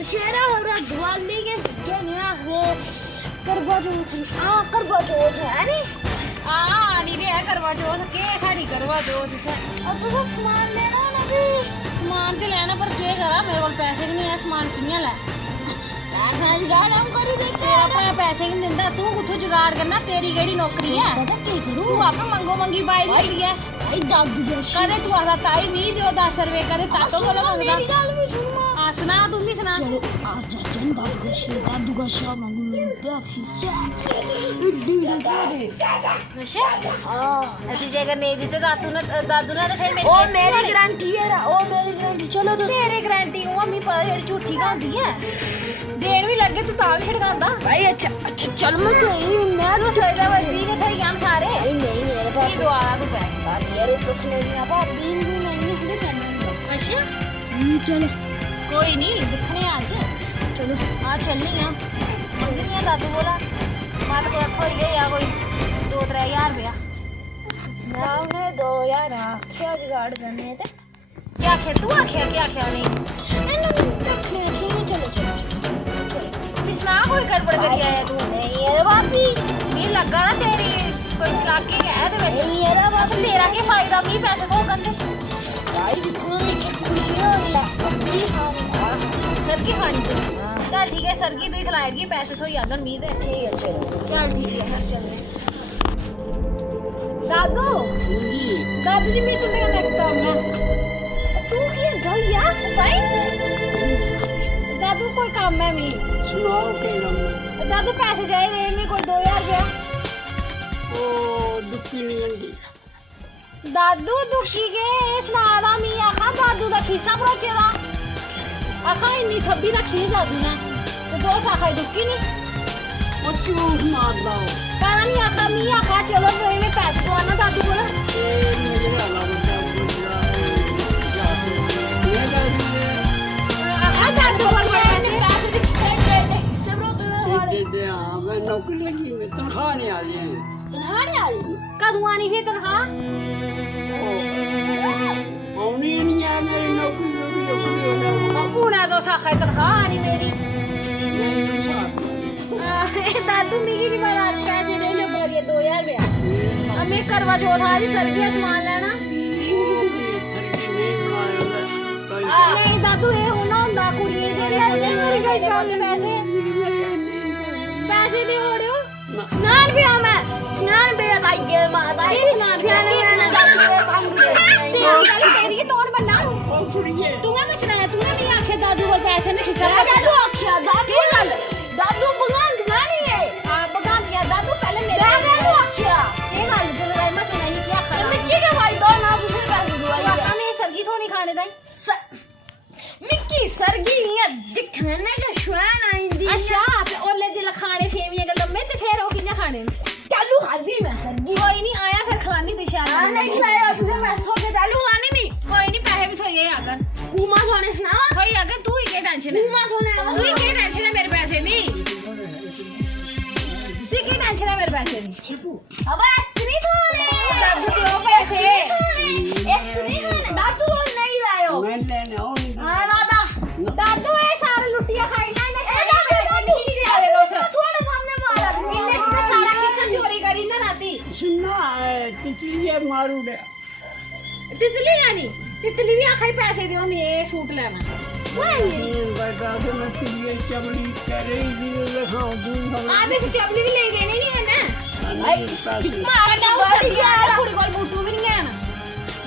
दशहरा हो रहा, दिवाली के क्या नया है, करवा चौथ करवा चौथ है नी नी ते है करवा चौथ के साड़ी करवा चौथ अब तो सामान लेना ना भी समान ते लैना पर के करा मेरे कोल पैसे भी नहीं है समान कियां लै पैसा जुगाड़ हम करी देखते ते अपने पैसे नहीं दिंदा तू कुत्थों जुगाड़ करना तेरी केड़ी नौकरी है पता की करूं तू आपे मंगो मंगी पाई दी है भाई दादू जैसी कदे तू आखदा ताई 20 दियो 10 रुपए कदे तातो कोलो मंगदा मेरी गल भी सुनो हां सुना तू भी सुना चलो आज जन दादू का शाम मंगू क्या खिस्सा अच्छा हां ਅਸੀਂ ਜੇਕਰ ਨਹੀਂ ਦਿੱਤੇ ਦਾਦੂ ਨੇ ਤੇ ਫਿਰ ओ मेरी गारंटी है ओ मेरी गारंटी चलो तो ਤੇਰੇ ਗਾਰੰਟੀ ਉਹ ਮੰਮੀ ਪਾ ਜਿਹੜੀ ਝੂਠੀ ਗਾਉਂਦੀ ਹੈ ਦੇਣ ਵੀ ਲੱਗੇ ਤੂੰ ਤਾਂ ਵੀ ਛੜਕਾਉਂਦਾ भाई अच्छा चल मैं सही मैं तो ਸੋਚਦਾ ਵਾ 20 ਕਿੱਥੇ ਗਏ ਸਾਰੇ नहीं मेरे ਕੀ पास ਦੁਆ ਤੂੰ ਪੈਸੇ मेरे तो सुने नहीं आता दिन भी नहीं है करना ਅੱਛਾ चलो ਕੋਈ ਨਹੀਂ ਦਿਖਣੇ ਅੱਜ चलो ਆ ਚੱਲਨੀ ਆ ਮੰਗਣੀ ਆ ਦਾਦੂ ਕੋਲ ਮਤ ਕੋ ਕੋਈ ਗਈ ਆ ਕੋਈ 2-3000 ਰੁਪਇਆ हमने 2000 आखिया जुगाड़ करने थे ਕੀ ਆਖਿਆ ਤੂੰ ਆਖਿਆ ਕੀ ਆਖਿਆ ਨਹੀਂ चलो चलो ਵੀ ਸੁਣਾ ਕੋਈ ਗੜਬੜ ਕਰੀ ਆਇਆ ਤੂੰ नहीं ये बापी ਮੀਂਹ ਲੱਗਾ ਨਾ ਤੇਰੀ ਕੋਈ ਚਲਾਕੀ ਹੈ ਇਹਦੇ ਵਿੱਚ नहीं ये ਬਸ ਤੇਰਾ ਕੀ ਫਾਇਦਾ ਮੀਂਹ ਪੈਸੇ ਤੋਂ ਗੰਦੇ भाई खाने की खुशी हो गई सब्जी खाने ਸਰਗੀ ਖਾਣੀ ਤੂੰ ਚੱਲ ਠੀਕ ਹੈ ਸਰਗੀ ਤੂੰ ਹੀ ਖਿਲਾਏਗੀ ਪੈਸੇ ਤੋਂ ਹੀ ਆਂਦਣ ਮੀਂਹ ਦੇ ठीक है चलो ਚੱਲ ਠੀਕ ਹੈ ਫਿਰ ਚੱਲਦੇ ਦਾਦੂ ਦਾਦੂ ਜੀ ਮੈਂ तुम्हें एक काम है तू ये गल यार भाई ਦਾਦੂ ਕੋਈ ਕੰਮ ਹੈ ਮੀ ਸੁਣਾਓ ਕਿ ਦਾਦੂ ਪੈਸੇ ਚਾਹੀਦੇ ਨੇ ਕੋਈ 2000 ਰੁਪਇਆ ਉਹ ਦੁੱਖੀ ਨਹੀਂ ਆਂਦੀ ਦਾਦੂ ਦੁਖੀ ਕੇ ਇਸ ਨਾਦਾ ਮੀ ਆਖਾ ਦਾਦੂ ਦਾ ਖੀਸਾ ਬਰੋਚੇ ਦਾ ਆਖਾ ਇੰਨੀ ਥੱਬੀ ਰੱਖੀ ਦਾਦੂ ਨੇ ਤੇ ਦੋ ਸਾਖਾ ਦੁਖੀ ਨਹੀਂ ਉਹ ਝੂਠ ਮਾਰਦਾ ਉਹ ਕਾਹਨ ਨਹੀਂ ਆਖਾ ਮੀ ਆਖਾ ਚਲੋ ਮੇਰੇ ਪੈਸੇ ਤੋਂ ਆਣਾ ਦਾਦੂ ਕੋਲ ਇਹ ਮੇਰੇ ਹਾਲਾ ਬੱਚਾ ਆਖਾ ਦਾਦੂ ਕੋਲ ਪੈਸੇ ਦੇ ਹਿੱਸੇ ਬਰੋਚੇ ਦਾ ਦੇ ਹਾਂ ਮੈਂ ਨੌਕਰੀ ਲੱਗੀ ਮੈਂ ਤਨਖਾਹ ਨਹੀਂ ਆ ਰਹੀ तनहा नहीं आ रही ਕਦੋਂ ਆਣੀ ਫਿਰ ਤਨਖਾਹ ਆਉਣੀ ਨਹੀਂ ਆ ਮੇਰੀ ਨੌਕਰੀ ਲੱਗੀ ਹੋ ਗਿਆ ਪੂਰਾ ਦੋ ਸਾਖਾ ਤਨਖਾਹ ਆਣੀ ਮੇਰੀ ਦਾਦੂ ਮਿਗੀ ਨਹੀਂ ਮਾਰਾ ਅੱਜ ਪੈਸੇ ਦੇ ਲੈ ਬੋਰੀਏ 2000 ਰੁਪਇਆ ਮੈਂ ਕਰਵਾ ਚੌਥ ਆ ਜੀ ਸਰਗੀ ਸਮਾਨ ਲੈਣਾ ਸਰਕੀ ਨਹੀਂ ਬਣਾਇਆ ਨਹੀਂ ਦਾਦੂ ਇਹ ਹੋਣਾ ਹੁੰਦਾ ਕੁੜੀ ਦੇ ਲੈ ਮੇਰੀ ਗੱਲ ਪੈਸੇ ਪੈਸੇ ਦੇ ਹੋੜਿਓ स्नान भी मैं स्नान भी बताइए माता स्नान तेरी तोड़ बनना ਉਹ ਕੁੜੀਏ तूने मैं सुनाया तूने भी आखे दादू को पैसे ने हिसाब दादू आखिया दादू भगवान नहीं है बगा दिया दादू पहले मेरे दादू आखिया ये गल जो लड़ाई में सुनाई क्या ते खा मिक्की के भाई दो ना दूसरे पैसे दुआई हमें सरगी थोड़ी खाने दाई मिक्की सरगी ये दिखने का श्वान आईंदी अच्छा ते ओले जिला खाने फेमियां गल्लां में ते फिर ओ कियां खाने चालू खादी मैं सरगी कोई नहीं आया फिर खलानी दिशा नहीं खलाया तुझे मैं सो के चालू खानी नहीं कोई नहीं पैसे भी थोड़े आगन कुमा थोने सुनावा कोई आगे तू ही के टेंशन है कुमा थोने तू ही के टेंशन है मेरे पैसे नहीं तू की टेंशन है मेरे पैसे नहीं अबे इतनी थोने दादू दो पैसे इतनी थोने दादू नहीं लायो ਮੈਂ ਲੈਣੇ ਆਉਣੀ हां दादा दादू ये सारे लुटिया खाई ना ने पैसे नहीं दे रहे दोस्त थोड़े सामने मारा इन्हें इतना सारा किस्सा चोरी करी ना राती ਸੁਣਨਾ ਤਿਤਲੀਏ ਮਾਰੂ ਦੇ तितली जानी तितली भी आखा पैसे दियो मैं ये सूट लेना ਬੈਠਾ ਤੇ ਮੈਂ ਤਿਤਲੀਏ ਚਮੜੀ ਕਰ ਰਹੀ ਸੀ ਲਖਾਉ ਦੂੰ आधे से चपली भी ले गए नहीं है ना ਪੈਸੇ मारना बड़ी यार कुड़ी कोल बूटू भी नहीं है ना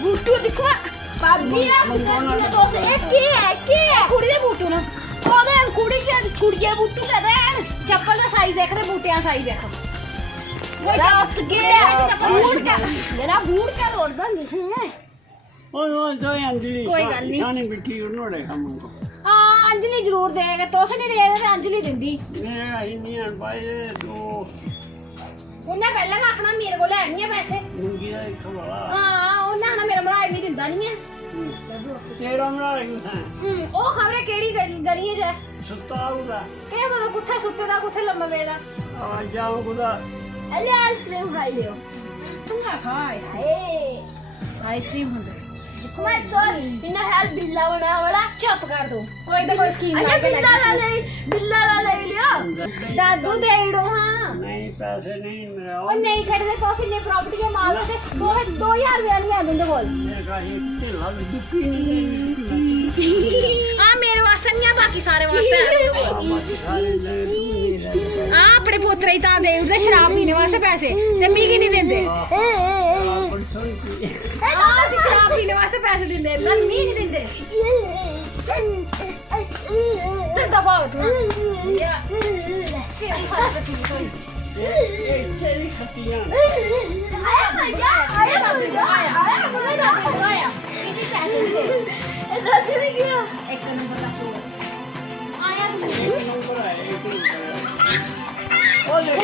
बूटू दिखो भाभी ना दोस्त एक की है कुड़ी दे बूटू ना ओदे कुड़ी के बूटू दे देन चप्पल का साइज देख ले बूटियां साइज देखो रात के चप्पल मेरा बूट का रोड दा नहीं है ਉਹ ਤਾਂ ਅੰਜਲੀ ਕੋਈ ਗੱਲ ਨਹੀਂ। ਸਾਨੀ ਬਿਠੀ ਉਹਨੋਂ ਦੇ ਕੰਮ ਕੋ हां अंजलि जरूर देगा तो से नहीं दे रहे अंजलि दिंदी ਮੈਂ ਆਈ ਨਹੀਂ ਆਂ ਭਾਈ ਤੂੰ ਉਹਨੇ ਪਹਿਲਾਂ ਆਖਣਾ ਮੇਰੇ ਕੋਲ ਹੈ ਨਹੀਂ ਪੈਸੇ ਮੁੰਗੀ ਦਾ ਇੱਕ ਵਾਲਾ ਹਾਂ ਉਹਨਾਂ ਨਾ ਮੇਰਾ ਭਰਾ ਵੀ ਦਿੰਦਾ ਨਹੀਂ ਹੈ ਤੇਰਾ ਮਰਾ ਰਹੀ ਹਾਂ ਉਹ ਖਬਰੇ ਕਿਹੜੀ ਗਲੀ ਹੈ ਸੁੱਤਾ ਹੋਊਗਾ ਇਹ ਮਤਲਬ ਕੁੱਥੇ ਸੁੱਤੇ ਦਾ ਕੁੱਥੇ ਲੰਮਾ ਵੇਦਾ ਆ ਜਾਊਗਾ अरे आइसक्रीम खाई लियो ਤੂੰ ਖਾ ए ਆਈਸਕ੍ਰੀਮ ਹੁੰਦਾ मैं तो इन्हें हेल्प बिल्ला बना बड़ा चुप कर दो कोई तो कोई स्कीम अच्छा बिल्ला ला ले लियो दादू दे दो हाँ नहीं पैसे नहीं मेरा और नहीं खड़े तो इन्ने प्रॉपर्टी के माल से 2000 रुपया नहीं है तुंदे कोल मेरे का ये ढिला भी दुखी नहीं हां मेरे वास्ते नहीं है बाकी सारे वास्ते है बाकी सारे ले तू नहीं ले हां अपने पोतरे ही तां दे उसे शराब पीने वास्ते पैसे ते मी की नहीं देंदे परसों की हां ਅਸੀਂ ਸ਼ਰਾਬ ਪੀਣੇ ਵਾਸਤੇ ਪੈਸੇ ਦਿੰਦੇ ਨਾ मी नहीं देंदे ਤੇ ਦਬਾ ਤੂੰ ਯਾ ਸੇਰੀ ਫਾਟ ਤੀ ਕੋਈ ये चली खतियां आया भैया आया मुझे ना दे आया किसी पैसे नहीं दे रख नहीं गया एक नंबर का आया तू एक नंबर है एक नंबर है। ओ ले